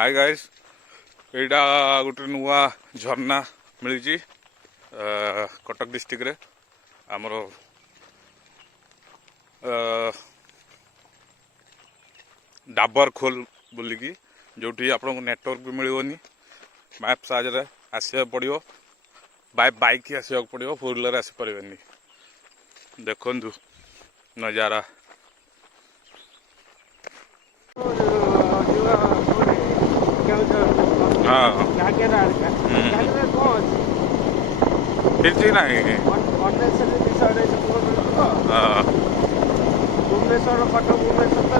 Hi guys यहाँ गोटे नुआ झरना मिली कटक डिस्ट्रिक्ट रे आमर डाबरखोल बोलिकी जो आपको नेटवर्क भी मिलनी मैप साहाଯ୍य आसवा पड़ो बाय बाइक आसवा पड़ो फोर व्हीलर आसपारे देखु नजारा हाँ भुवनेश्वर कटक भुवनेश्वर तो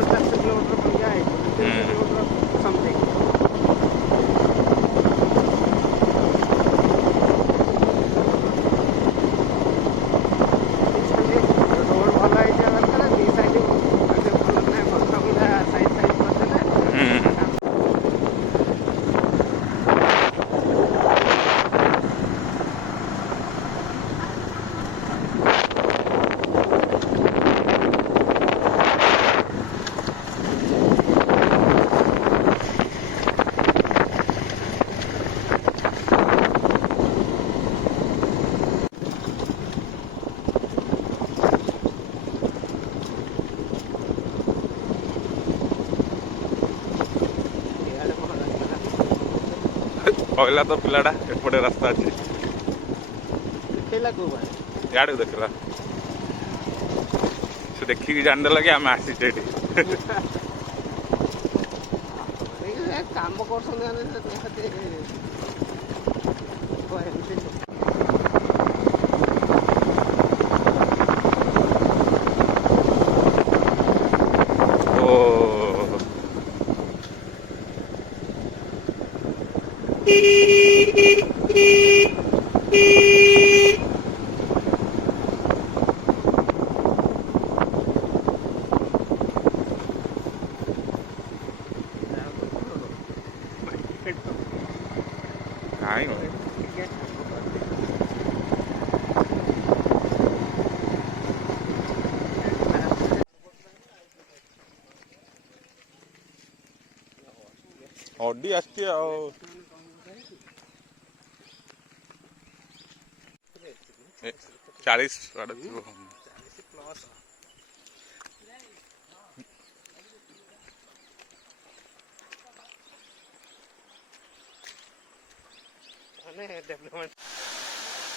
400 किलोमीटर बन गया है 300 किलोमीटर समथिंग। रोड भल है दी साइड साइड साइड करदेले कहला तो पिलाटा एपटे रास्ता अच्छे यार देखला से देखिकी जानदेला कि आम आसी काम कर ऑडी आसती 40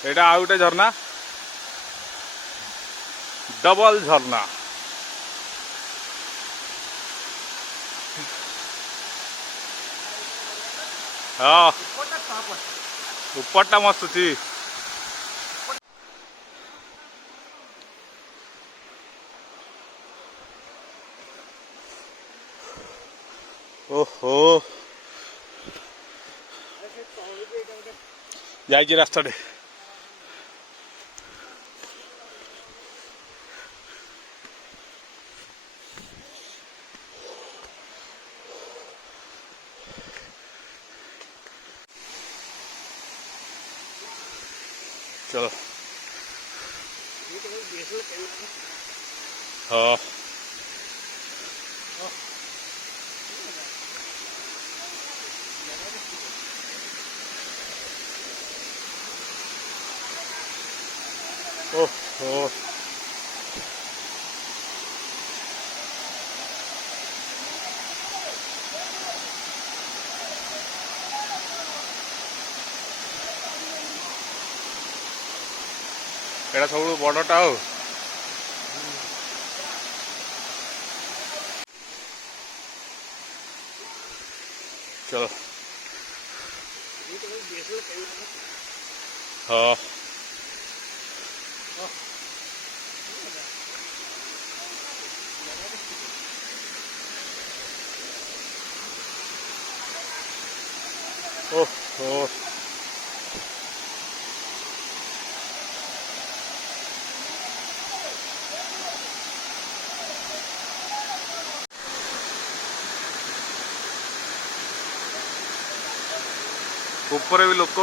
एटा आ गोटे झरना डबल झरना हाँ ऊपरटा मस्त अच्छी ओहो जाइए रास्ता चलो हाँ ओह एटा सब बड़टा हो चलो हाँ ओह ऊपर भी लोक